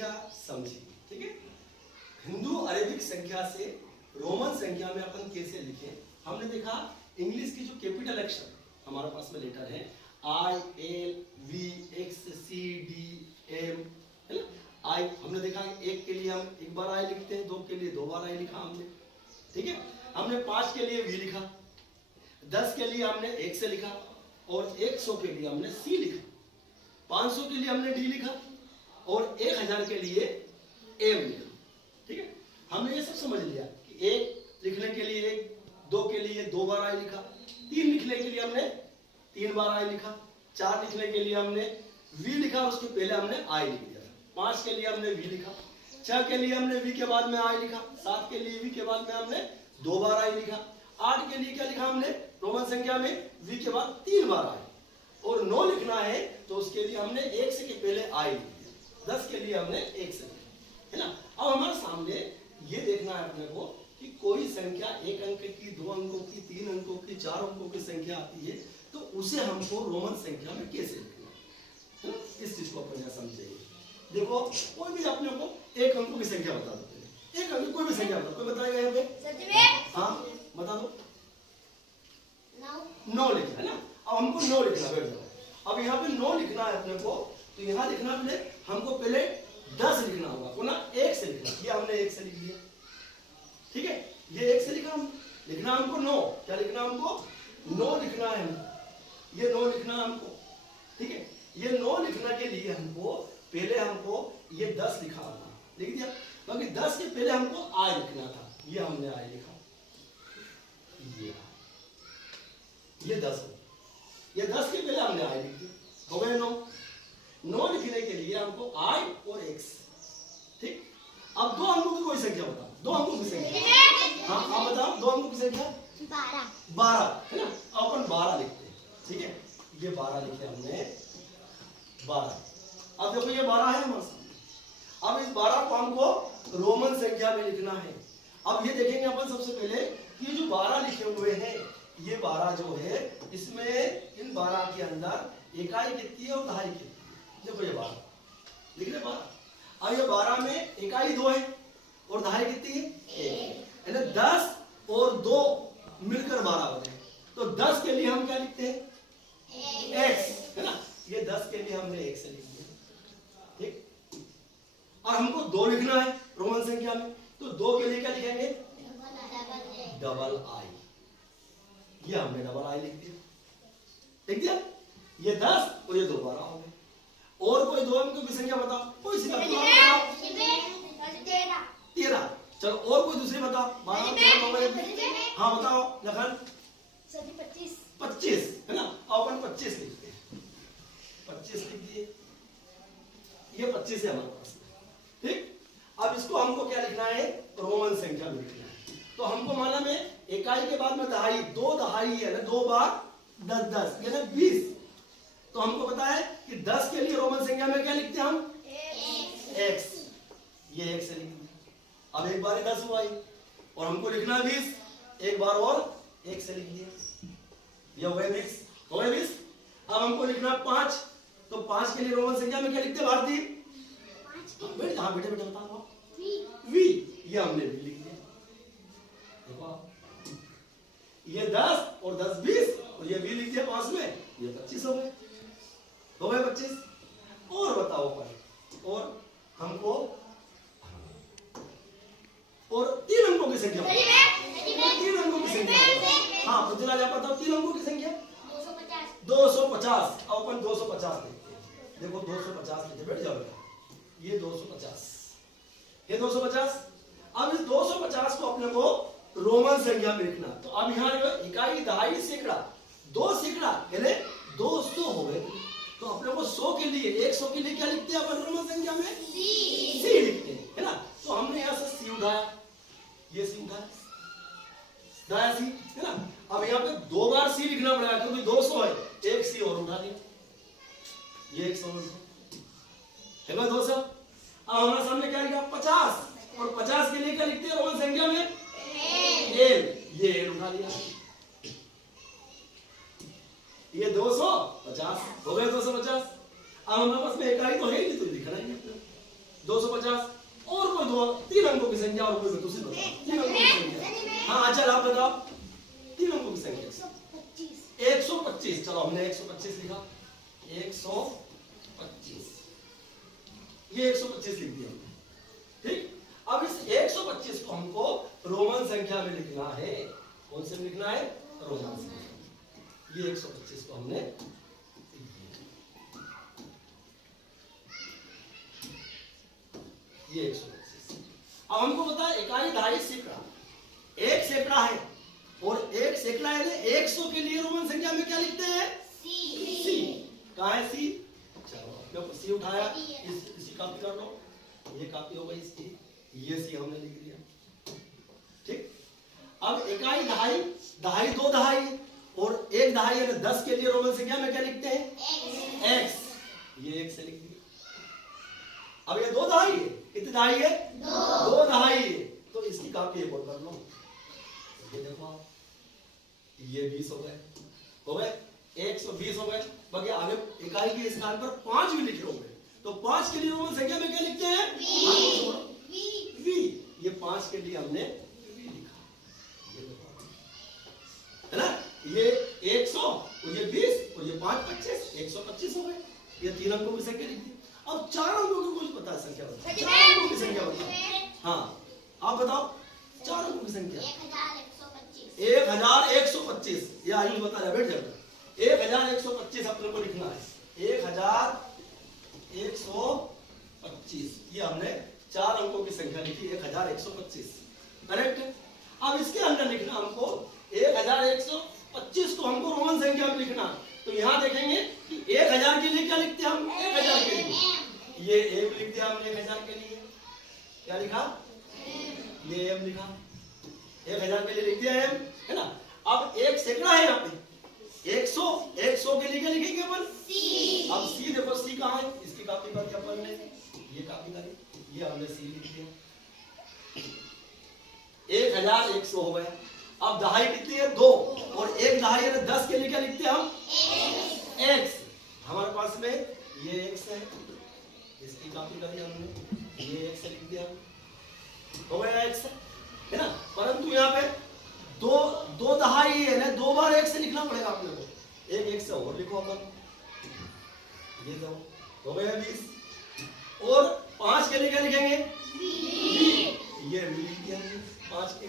संख्या समझिए, ठीक है। हिंदू अरेबिक संख्या से रोमन संख्या में अपन कैसे लिखें। हमने देखा इंग्लिश की जो कैपिटल अक्षर हमारे पास में लेटर है ILVXCDM, है ना। आई हमने देखा एक के लिए हम एक बार आई लिखते हैं, 2 के लिए 2 बार आई लिखा हमने, ठीक है। हमने 5 के लिए V लिखा, 10 के लिए हमने 1 से लिखा और 100 के लिए हमने C लिखा, 500 के लिए हमने D लिखा और 1000 के लिए M लिखा, ठीक है। हमने ये सब समझ लिया कि 1 लिखने के लिए 1, 2 के लिए 2 बार आई लिखा, 3 लिखने के लिए हमने 3 बार आई लिखा, 4 लिखने के लिए हमने V लिखा, उसके पहले हमने I लिख दिया, 5 के लिए हमने V लिखा, 6 के लिए हमने V के बाद में I लिखा, 7 के लिए V के बाद में हमने 2 बार I लिखा, 8 के लिए क्या लिखा हमने रोमन संख्या में V के बाद 3 बार I, और 9 लिखना है तो उसके लिए हमने 1 से के पहले I लिख दिया, 10 के लिए हमने 1 से लिखा, है ना। अब हमारे सामने ये देखना है अपने को कि कोई संख्या 1 अंक की, 2 अंकों की, 3 अंकों की, 4 अंकों की संख्या आती है तो उसे हमको रोमन संख्या में कैसे लिखना है, इस चीज को अपन समझेंगे। देखो कोई भी अपने को 1 अंकों की संख्या बता दो, 1 अंक कोई भी संख्या बता, कोई बताएगा यहाँ पे? हाँ बता दो। 9 लिखना है ना। अब हमको 9 लिखना, बैठ जाओ। अब यहाँ पे 9 लिखना है अपने को, तो यहाँ लिखना पहले हमको पहले 10 लिखना होगा, पुनः 1 से लिखना, ये हमने 1 से लिख दिया, ठीक है। ये 1 से लिखा हम, लिखना हमको 9, क्या लिखना हमको 9 लिखना है हमको, ये 9 लिखना हमको, ठीक है। ये 9 लिखने के लिए हमको पहले हमको ये 10 लिखा होगा, लिख दिया, क्योंकि 10 के पहले हमको I लिखना था, ये हमने I लिखा, ये 10 हो, ये 10 के पहले हमने I लिख दिया, हो गए 9। 9 लिखने के लिए हमको I और X, ठीक। अब 2 अंकों की कोई संख्या बताओ, 2 अंकों की संख्या, हाँ आप बताओ 2 अंकों की संख्या 12, है ना। अब अपन 12 लिखते हैं, ठीक है। ये 12 लिखे हमने, 12। अब देखो ये 12 है हमारे सामने, अब इस 12 को हमको रोमन संख्या में लिखना है। अब ये देखेंगे अपन सबसे पहले कि जो 12 लिखे हुए हैं, ये 12 जो है इसमें इन 12 के अंदर इकाई कितनी है और दहाई कितनी है। देखो ये 12 लिख रहे 12, अब ये 12 में इकाई 2 है और दहाई कितनी है 1, यानी 10 और 2 मिलकर 12 बने। तो 10 के लिए हम क्या लिखते हैं x, है ना। ये 10 के लिए हमने 1 से लिख दिया, ठीक। और हमको 2 लिखना है रोमन संख्या में, तो 2 के लिए क्या लिखेंगे डबल I, ये हमने डबल I लिख दिया, लिख दिया। ये 10 और ये 2 12 हो गए। और कोई 2 अंकों की संख्या बताओ, कोई सी बताओ, 13। चलो और कोई दूसरी बताओ, 12 13 हो गए, हाँ बताओ लखन 25, है ना। अपन 25 लिखते हैं, 25 लिख दिए, ये 25 है हमारे पास, ठीक। अब इसको हमको क्या लिखना है रोमन संख्या में लिखना है। तो हमको मालूम है इकाई के बाद में दहाई, 2 दहाई है ना, 2 बार 10 10 यानी 20। तो हमको पता है कि 10 के लिए रोमन संख्या में क्या लिखते हैं हम x, ये 1 से लिख दिया। अब एक बार 10 हुआ और हमको लिखना है 20, एक बार और 1 से लिख दिया, ये हो गए 20, हो गए 20। अब हमको लिखना 5, तो 5 के लिए रोमन संख्या में क्या लिखते हैं भारती? हाँ बेटे बेटे बताओ, v, ये हमने v लिख दिया। देखो ये 10 और 10 20 और ये v लिख दिया 5 में, ये 25 हो गए, हो गए 25। और बताओ पर, और हमको और 3 अंकों की संख्या, 3 अंकों की संख्या, हाँ पृथ्वीराज आप बताओ 3 अंकों की संख्या 250। अपन 250 लिखते हैं, देखो 250 लिखते, बैठ जाओ, ये 250, ये 250। अब इस 250 को अपने को रोमन संख्या में लिखना। तो अब यहाँ जो इकाई दहाई सैकड़ा, 2 सैकड़ा यानी 200 हो गए। तो अपने को 100 के लिए, 100 के लिए क्या लिखते हैं अपन रोमन संख्या में C लिखते हैं, है ना। तो हमने यहाँ से C उठाया, ये C उठाया C, है ना। अब यहाँ पे 2 बार C लिखना पड़ेगा क्योंकि 200 है, 1 C और उठा दिया, ये 100 है 200। अब हमारे सामने क्या लिखा 50, और 50 के लिए क्या लिखते हैं रोमन संख्या में L, ये L उठा लिया, ये 250 हो गए 250। अब हमारे पास में इकाई तो है ही नहीं, तो लिखना ही नहीं, 250 और कोई दो 3 अंकों की संख्या और कोई तुझे बताओ 3 अंकों की संख्या। हाँ चल आप बताओ 3 अंकों की संख्या 125। चलो हमने 125 लिखा 125 ये 125 लिख दिया ठीक। अब इस 125 को हमको रोमन संख्या में लिखना है। कौन से में लिखना है? रोमन संख्या। ये 125 को हमने ये 125। अब हमको पता है इकाई दहाई सैकड़ा 1 सैकड़ा है और 1 सैकड़ा है 100 के लिए रोमन संख्या में क्या लिखते हैं? सी। कहाँ है सी? चलो सी उठाया इसी कॉपी कर लो। ये कॉपी हो गई इसकी ये सी हमने लिख दिया ठीक। अब इकाई दहाई दहाई 2 दहाई और 1 दहाई है 10 के लिए रोमन संख्या में क्या लिखते हैं? x। ये x से लिख दिया। अब ये 2 दहाई है कितनी दहाई है? 2 दहाई है तो इसकी कॉपी एक और कर लो। ये देखो आप ये 20 हो गए 120 हो गए। बाकी आगे इकाई के स्थान पर 5 भी लिखे होंगे तो 5 के लिए रोमन संख्या में क्या लिखते हैं? v। ये 5 के लिए हमने v लिखा। ये देखो है ना ये 100 और ये 20 और ये 5 25 125 हो गए। ये 3 अंकों की संख्या लिख दी। अब 4 अंकों की कुछ पता संख्या बताओ 4 अंकों की संख्या बताओ। हाँ आप बताओ 4 अंकों की संख्या 1125। ये आयुष बता रहा बैठ जाएगा 1125 अपने को लिखना है 1125। ये हमने 4 अंकों की संख्या लिखी 1125 करेक्ट। अब इसके अंदर लिखना हमको 1125 को हमको रोमन संख्या में लिखना। तो यहाँ देखेंगे कि 1000 के लिए क्या लिखते हैं हम? 1000 के लिए ये एम लिख दिया हमने 1000 के लिए क्या लिखा? ये एम लिखा 1000 के लिए लिख दिया एम है ना। अब 1 सैकड़ा है यहाँ पे 100 के लिए क्या लिखेंगे अपन? सी। अब सी देखो सी कहाँ है? इसकी कॉपी करके अपन ने ये कॉपी करी ये हमने सी लिख दिया 1100 हो गया। अब दहाई कितनी है? 2 और 1 दहाई है 10 के लिए क्या लिखते हैं हम? x। हमारे पास में ये x है इसकी कॉपी करी हमने ये x लिख दिया हो गया x है ना। परंतु यहाँ पे दो दहाई है ना 2 बार 1 से लिखना पड़ेगा अपने को। एक 1 से और लिखो अपन ये दो हो गया 20 और 5 के लिए क्या लिखेंगे? v। ये v लिख दिया 5 के